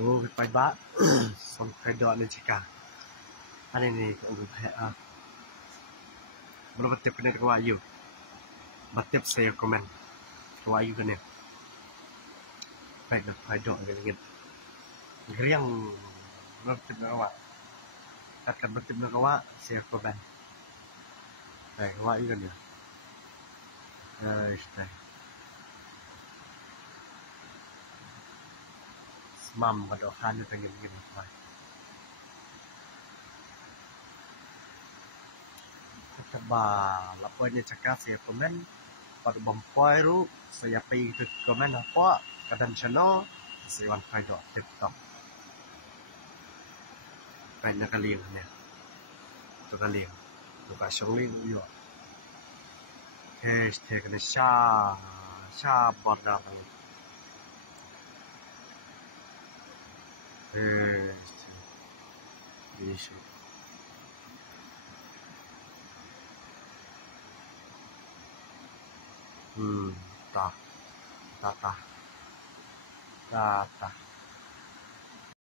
Oh, pai ba som kai do ni chika. Ani ni ko pe a. Bro batip kena ko ayu. Batip saya komen. Ko ayu kena. Pai do ngit. Ngriang batip na wa. Akan batip na wa saya komen. Pai ko ayu kena. Este. Mam pada han tu ngin pai. Ba laponya cakap saya komen pada bompoi ru saya pergi ke komen apa kadang channel saya wan pai do TikTok pai nak kali ni tu kali tu ka shong li yo hashtag ni sha borda kali isu ta ta ta ta ta